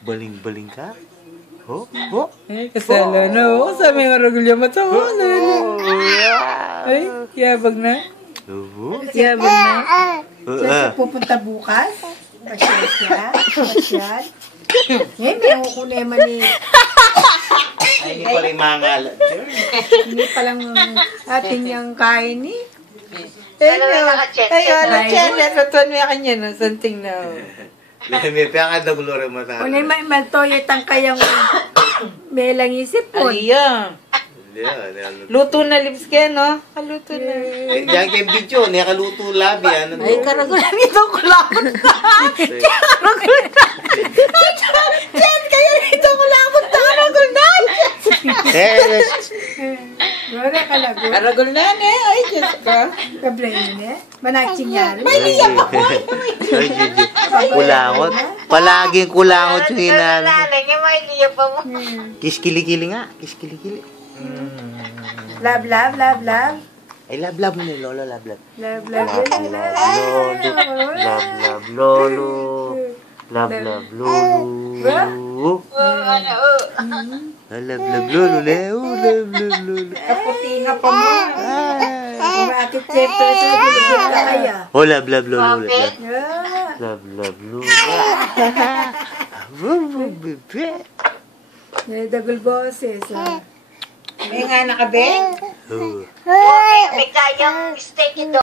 Baling-baling ka? Oh, oh. Kasala na ako sa mga ragulya mata. Ay, yabag na. Yabag na. Siya pupunta bukas. Pasyal siya. Pasyal. Ngayon, may kukunema ni... Ay, hindi pala yung mangal. Hindi palang atin yung kain ni. Ay, wala dyan. Natutuan mo yung kanya, no? Something na. May piyaka na glory mo sa Unay maltoyet ang kayang melang isipon. Aliya. Luto na lips ka, no? Luto na. Diyan kay video, nakaluto labi. Ay, karagulan nito kulakot na. Karagulan na. Diyan kayo nito kulakot na. Karagulan. Wala kalagot. Karagol na, ne? Ay, Diyos ka. Kablay niya. Manaching yan. May liya pa ko. Kulangot. Palaging kulangot yung inan. May liya pa mo. Kiskili-kili nga. Kiskili-kili. Love, love, love, love. Ay, love-love mo ni Lolo. Love-love. Love, love, Love-love Lolo. Love-love Lolo. Love-love Lolo. Love-love Lolo. Kaputinga pa mo. Bakit siyempre ito nabigyan na kaya? Oh, love-love Lolo. Love-love Lolo. Bebe. Double boses. May nga nakabeng. Oh. May kayang steak ito.